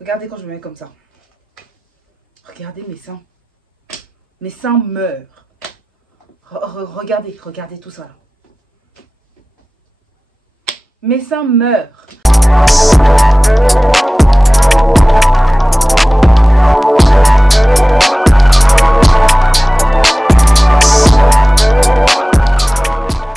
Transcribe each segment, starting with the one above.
Regardez quand je me mets comme ça. Regardez mes seins. Mes seins meurent. Regardez, regardez tout ça là. Mes seins meurent.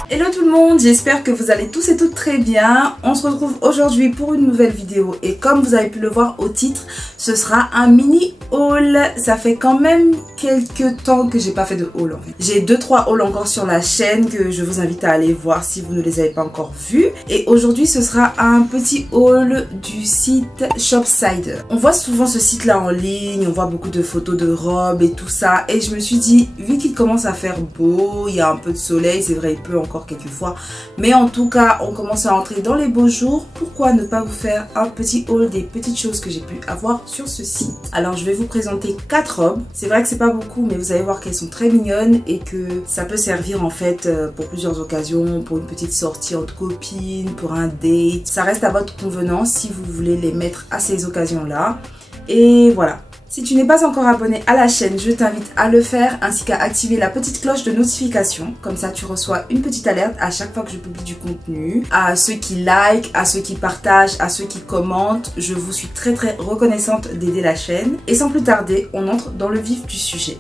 Hello tout le monde, j'espère que vous allez tous et toutes très bien. On se retrouve aujourd'hui pour une nouvelle vidéo et comme vous avez pu le voir au titre, ce sera un mini haul. Ça fait quand même quelques temps que j'ai pas fait de haul en fait. J'ai 2-3 hauls encore sur la chaîne que je vous invite à aller voir si vous ne les avez pas encore vus. Et aujourd'hui ce sera un petit haul du site Shopsider. On voit souvent ce site là en ligne, on voit beaucoup de photos de robes et tout ça. Et je me suis dit, vu qu'il commence à faire beau, il y a un peu de soleil, c'est vrai il peut encore quelques fois, mais en tout cas on commence à entrer dans les beaux jours, pourquoi ne pas vous faire un petit haul des petites choses que j'ai pu avoir sur ce site. Alors je vais vous présenter 4 robes, c'est vrai que c'est pas beaucoup mais vous allez voir qu'elles sont très mignonnes et que ça peut servir en fait pour plusieurs occasions, pour une petite sortie entre copines, pour un date, ça reste à votre convenance si vous voulez les mettre à ces occasions là. Et voilà. Si tu n'es pas encore abonné à la chaîne, je t'invite à le faire ainsi qu'à activer la petite cloche de notification. Comme ça, tu reçois une petite alerte à chaque fois que je publie du contenu. À ceux qui like, à ceux qui partagent, à ceux qui commentent, je vous suis très reconnaissante d'aider la chaîne. Et sans plus tarder, on entre dans le vif du sujet.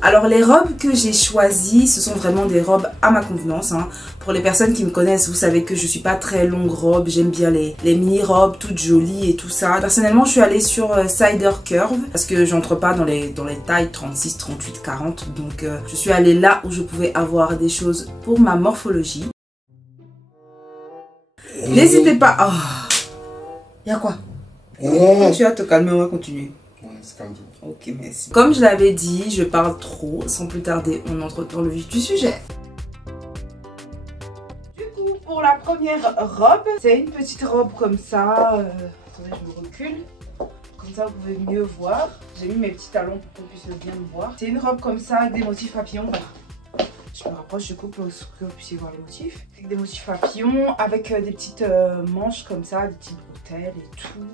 Alors les robes que j'ai choisies, ce sont vraiment des robes à ma convenance. Pour les personnes qui me connaissent, vous savez que je suis pas très longue robe, j'aime bien les mini-robes toutes jolies et tout ça. Personnellement, je suis allée sur Sider Curve parce que j'entre pas dans les tailles 36, 38, 40. Donc je suis allée là où je pouvais avoir des choses pour ma morphologie. N'hésitez pas... Oh, y'a quoi? Tu vas te calmer, on va continuer. Ok, merci. Comme je l'avais dit, je parle trop. Sans plus tarder, on entre dans le vif du sujet. Du coup, pour la première robe, c'est une petite robe comme ça. Attendez, je me recule. Comme ça, vous pouvez mieux voir. J'ai mis mes petits talons pour qu'on puisse bien me voir. C'est une robe comme ça avec des motifs papillons. Voilà. Je me rapproche du coup pour que vous puissiez voir les motifs. Avec des motifs papillons, avec des petites manches comme ça, des petites bretelles et tout.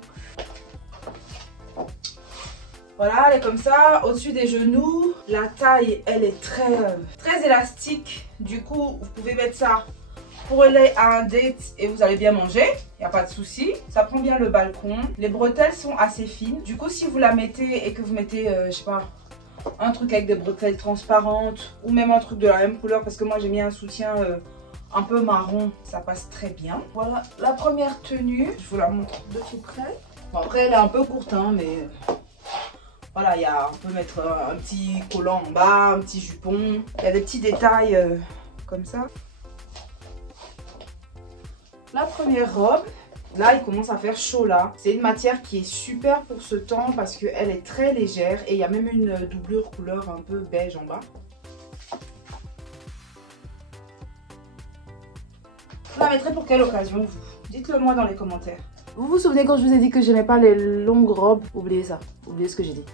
Voilà, elle est comme ça, au-dessus des genoux. La taille, elle est très élastique. Du coup, vous pouvez mettre ça pour aller à un date et vous allez bien manger. Il n'y a pas de souci. Ça prend bien le balcon. Les bretelles sont assez fines. Du coup, si vous la mettez et que vous mettez, je sais pas, un truc avec des bretelles transparentes ou même un truc de la même couleur, parce que moi j'ai mis un soutien un peu marron, ça passe très bien. Voilà la première tenue. Je vous la montre de tout près. Bon, après, elle est un peu courte, mais... Voilà, on peut mettre un petit collant en bas, un petit jupon. Il y a des petits détails comme ça. La première robe, là il commence à faire chaud là. C'est une matière qui est super pour ce temps parce qu'elle est très légère. Et il y a même une doublure couleur un peu beige en bas. Vous la mettrez pour quelle occasion vous? Dites-le moi dans les commentaires. Vous vous souvenez quand je vous ai dit que je n'aimais pas les longues robes? Oubliez ça, oubliez ce que j'ai dit.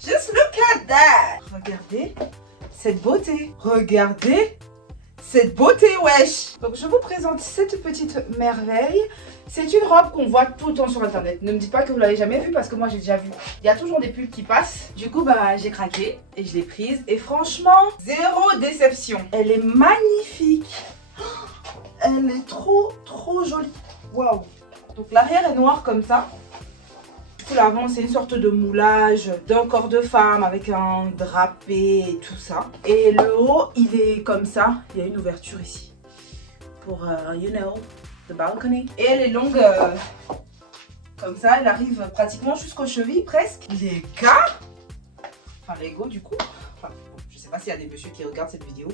Just look at that! Regardez cette beauté. Regardez cette beauté, wesh! Donc je vous présente cette petite merveille. C'est une robe qu'on voit tout le temps sur internet. Ne me dites pas que vous l'avez jamais vue parce que moi j'ai déjà vu. Il y a toujours des pubs qui passent. Du coup bah j'ai craqué et je l'ai prise. Et franchement, zéro déception. Elle est magnifique. Elle est trop jolie. Waouh! Donc l'arrière est noir comme ça. Tout l'avant c'est une sorte de moulage d'un corps de femme avec un drapé et tout ça. Et le haut il est comme ça. Il y a une ouverture ici. Pour, you know, the balcony. Et elle est longue comme ça. Elle arrive pratiquement jusqu'aux chevilles presque. Les gars, enfin les go du coup. Enfin, je sais pas s'il y a des messieurs qui regardent cette vidéo.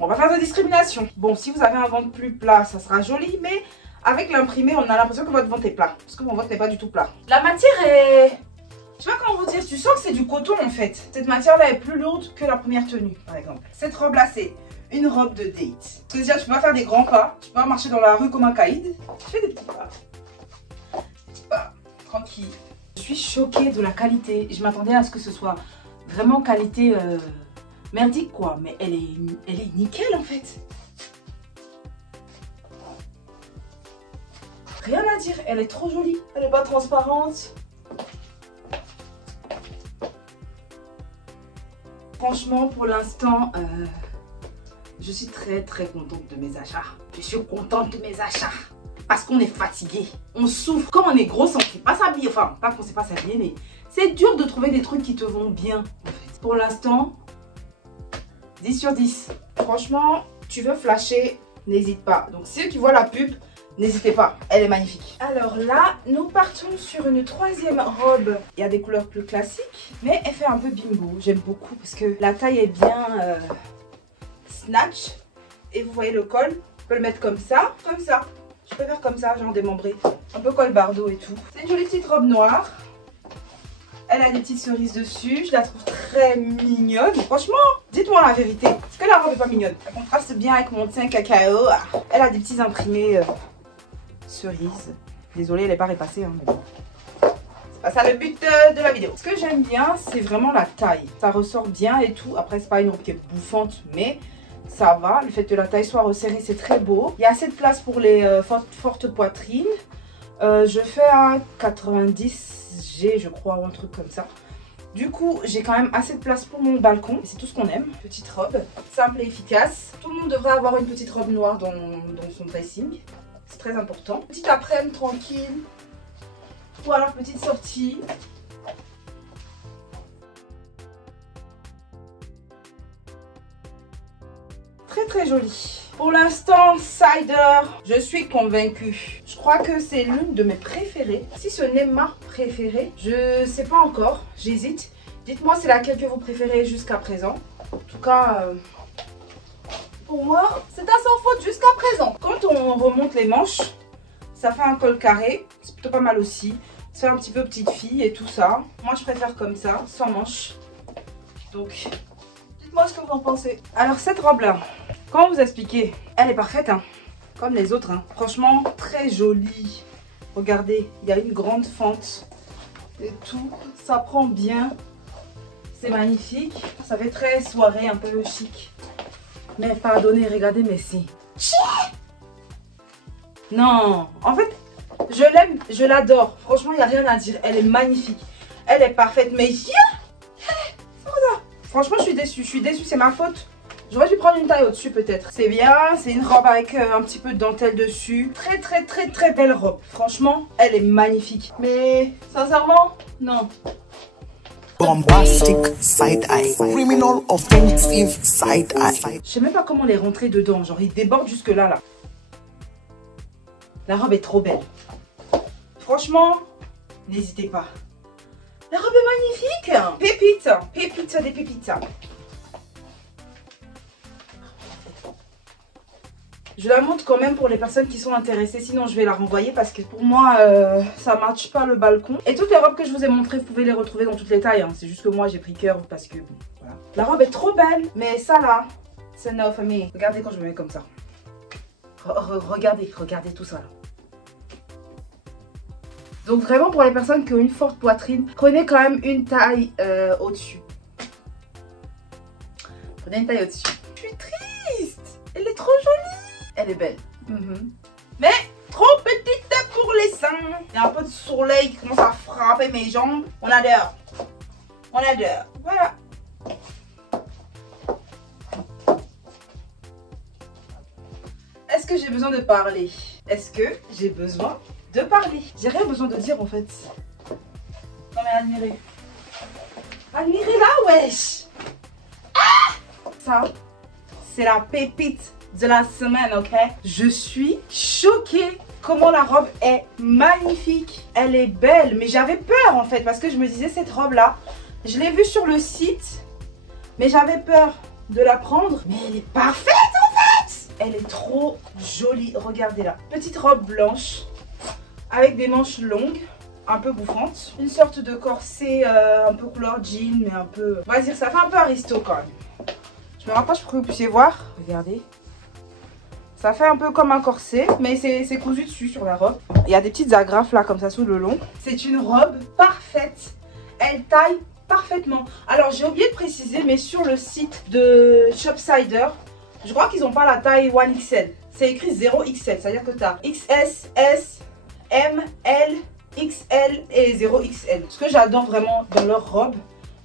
On va faire de discrimination. Bon, si vous avez un ventre plus plat, ça sera joli, mais avec l'imprimé, on a l'impression que votre ventre est plat. Parce que mon ventre n'est pas du tout plat. La matière est... Je sais pas comment vous dire, tu sens que c'est du coton en fait. Cette matière-là est plus lourde que la première tenue, par exemple. Cette robe-là, c'est une robe de date. Parce que déjà, tu peux pas faire des grands pas. Tu peux pas marcher dans la rue comme un caïd. Tu fais des petits pas. Des petits pas, tranquille. Je suis choquée de la qualité. Je m'attendais à ce que ce soit vraiment qualité... merdique quoi, mais elle est nickel en fait. Rien à dire, elle est trop jolie. Elle n'est pas transparente. Franchement, pour l'instant, je suis très contente de mes achats. Je suis contente de mes achats. Parce qu'on est fatigué, on souffre. Quand on est grosse, on ne sait pas s'habiller. Enfin, pas qu'on ne sait pas s'habiller, mais c'est dur de trouver des trucs qui te vont bien. En fait. Pour l'instant, 10 sur 10. Franchement, tu veux flasher, n'hésite pas. Donc, si tu vois la pub, n'hésitez pas. Elle est magnifique. Alors là, nous partons sur une troisième robe. Il y a des couleurs plus classiques, mais elle fait un peu bimbo. J'aime beaucoup parce que la taille est bien snatch. Et vous voyez le col, je peux le mettre comme ça, comme ça. Je peux faire comme ça, genre démembré. Un peu col bardeau et tout. C'est une jolie petite robe noire. Elle a des petites cerises dessus. Je la trouve très mignonne. Franchement, dites-moi la vérité. Est-ce que la robe est pas mignonne? Elle contraste bien avec mon teint cacao. Elle a des petits imprimés cerises. Désolée, elle n'est pas repassée. Hein, mais bon. C'est pas ça le but de la vidéo. Ce que j'aime bien, c'est vraiment la taille. Ça ressort bien et tout. Après, c'est pas une robe qui est bouffante, mais ça va. Le fait que la taille soit resserrée, c'est très beau. Il y a assez de place pour les fortes poitrines. Je fais un 90G, je crois, ou un truc comme ça. Du coup, j'ai quand même assez de place pour mon balcon. C'est tout ce qu'on aime. Petite robe, simple et efficace. Tout le monde devrait avoir une petite robe noire dans son dressing. C'est très important. Petite après-midi tranquille. Ou alors petite sortie. Très jolie. Pour l'instant, cider, je suis convaincue. Je crois que c'est l'une de mes préférées. Si ce n'est ma préférée, je sais pas encore. J'hésite. Dites-moi c'est laquelle que vous préférez jusqu'à présent. En tout cas, pour moi, c'est à sans faute jusqu'à présent. Quand on remonte les manches, ça fait un col carré. C'est plutôt pas mal aussi. Ça fait un petit peu petite fille et tout ça. Moi, je préfère comme ça, sans manches. Donc, dites-moi ce que vous en pensez. Alors, cette robe-là, comment vous expliquer? Elle est parfaite, hein, comme les autres. Hein. Franchement, très jolie. Regardez, il y a une grande fente et tout. Ça prend bien. C'est magnifique. Ça fait très soirée, un peu chic. Mais pardonnez, regardez, mais si. Non, en fait, je l'aime, je l'adore. Franchement, il n'y a rien à dire. Elle est magnifique. Elle est parfaite. Mais franchement, je suis déçue. C'est ma faute. J'aurais dû prendre une taille au-dessus peut-être. C'est bien, c'est une robe avec un petit peu de dentelle dessus. Très belle robe. Franchement, elle est magnifique. Mais sincèrement, non. Bombastic side eye, criminal offensive side eye. Je sais même pas comment les rentrer dedans. Genre, il déborde jusque là. La robe est trop belle. Franchement, n'hésitez pas. La robe est magnifique. Pépite, pépite des pépites. Je la montre quand même pour les personnes qui sont intéressées, sinon je vais la renvoyer parce que pour moi ça ne matche pas le balcon. Et toutes les robes que je vous ai montrées, vous pouvez les retrouver dans toutes les tailles. Hein. C'est juste que moi j'ai pris cœur parce que bon, voilà. La robe est trop belle, mais ça là, c'est no for me. Regardez quand je me mets comme ça. Regardez tout ça là. Donc vraiment pour les personnes qui ont une forte poitrine, prenez quand même une taille au-dessus. Prenez une taille au-dessus. Je suis triste. Elle est trop jolie. Elle est belle. Mais trop petite pour les seins. Il y a un peu de soleil qui commence à frapper mes jambes. On adore. On adore. Voilà. Est-ce que j'ai besoin de parler? Est-ce que j'ai besoin de parler? J'ai rien besoin de dire en fait. Non mais admirez. Admirez là, wesh. Ah! Ça, c'est la pépite de la semaine, ok? Je suis choquée comment la robe est magnifique. Elle est belle, mais j'avais peur en fait parce que je me disais cette robe là, je l'ai vue sur le site, mais j'avais peur de la prendre. Mais elle est parfaite en fait. Elle est trop jolie, regardez là. Petite robe blanche avec des manches longues, un peu bouffantes. Une sorte de corset un peu couleur jean, mais un peu... On va dire ça fait un peu aristo quand même. Je me rapproche pour que vous puissiez voir. Regardez. Ça fait un peu comme un corset, mais c'est cousu dessus sur la robe. Il y a des petites agrafes là, comme ça, sous le long. C'est une robe parfaite. Elle taille parfaitement. Alors, j'ai oublié de préciser, mais sur le site de Shopsider, je crois qu'ils n'ont pas la taille 1XL. C'est écrit 0XL, c'est-à-dire que tu as XS, S, M, L, XL et 0XL. Ce que j'adore vraiment dans leur robe,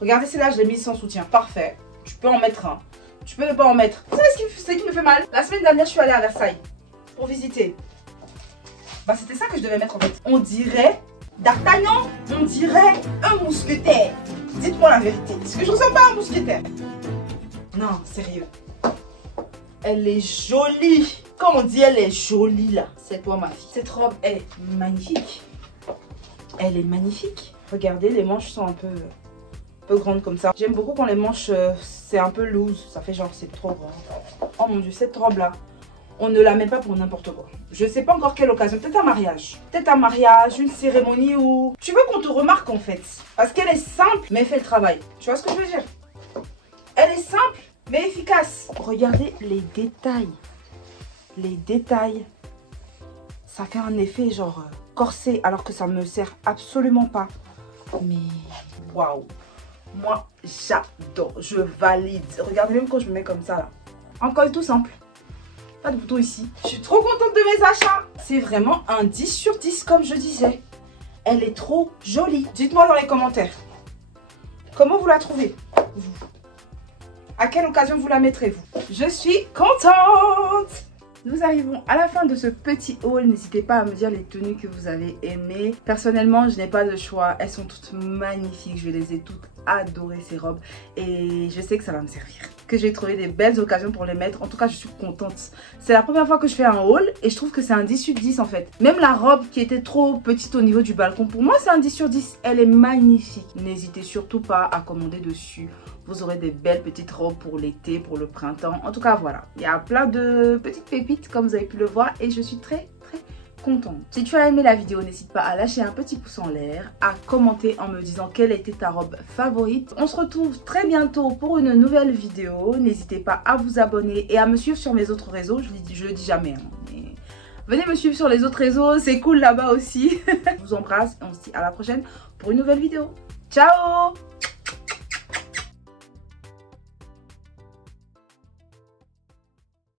regardez, celle-là, je l'ai mise sans soutien. Parfait. Tu peux en mettre un. Tu peux ne pas en mettre. Vous savez ce qui me fait mal? La semaine dernière, je suis allée à Versailles pour visiter. Bah, c'était ça que je devais mettre en fait. On dirait D'Artagnan, on dirait un mousquetaire. Dites-moi la vérité. Est-ce que je ressemble pas à un mousquetaire? Non, sérieux. Elle est jolie. Quand on dit elle est jolie là, c'est toi ma fille. Cette robe est magnifique. Elle est magnifique. Regardez, les manches sont un peu grandes comme ça. J'aime beaucoup quand les manches, c'est un peu loose. Ça fait genre, c'est trop grand. Oh mon dieu, cette robe là, on ne la met pas pour n'importe quoi. Je sais pas encore quelle occasion. Peut-être un mariage. Peut-être un mariage, une cérémonie où tu veux qu'on te remarque en fait. Parce qu'elle est simple, mais elle fait le travail. Tu vois ce que je veux dire? Elle est simple, mais efficace. Regardez les détails. Les détails. Ça fait un effet genre corset, alors que ça me sert absolument pas. Mais waouh. Moi, j'adore. Je valide. Regardez même quand je me mets comme ça là. Un col tout simple. Pas de bouton ici. Je suis trop contente de mes achats. C'est vraiment un 10 sur 10 comme je disais. Elle est trop jolie. Dites-moi dans les commentaires. Comment vous la trouvez, vous? À quelle occasion vous la mettrez, vous? Je suis contente. Nous arrivons à la fin de ce petit haul. N'hésitez pas à me dire les tenues que vous avez aimées. Personnellement, je n'ai pas de choix. Elles sont toutes magnifiques. Je les ai toutes adorées, ces robes. Et je sais que ça va me servir. Que j'ai trouvé des belles occasions pour les mettre. En tout cas, je suis contente. C'est la première fois que je fais un haul. Et je trouve que c'est un 10 sur 10 en fait. Même la robe qui était trop petite au niveau du balcon, pour moi, c'est un 10 sur 10. Elle est magnifique. N'hésitez surtout pas à commander dessus. Vous aurez des belles petites robes pour l'été, pour le printemps. En tout cas, voilà. Il y a plein de petites pépites, comme vous avez pu le voir. Et je suis très contente. Si tu as aimé la vidéo, n'hésite pas à lâcher un petit pouce en l'air, à commenter en me disant quelle était ta robe favorite. On se retrouve très bientôt pour une nouvelle vidéo. N'hésitez pas à vous abonner et à me suivre sur mes autres réseaux. Je le dis jamais, hein, mais venez me suivre sur les autres réseaux. C'est cool là-bas aussi. Je vous embrasse et on se dit à la prochaine pour une nouvelle vidéo. Ciao!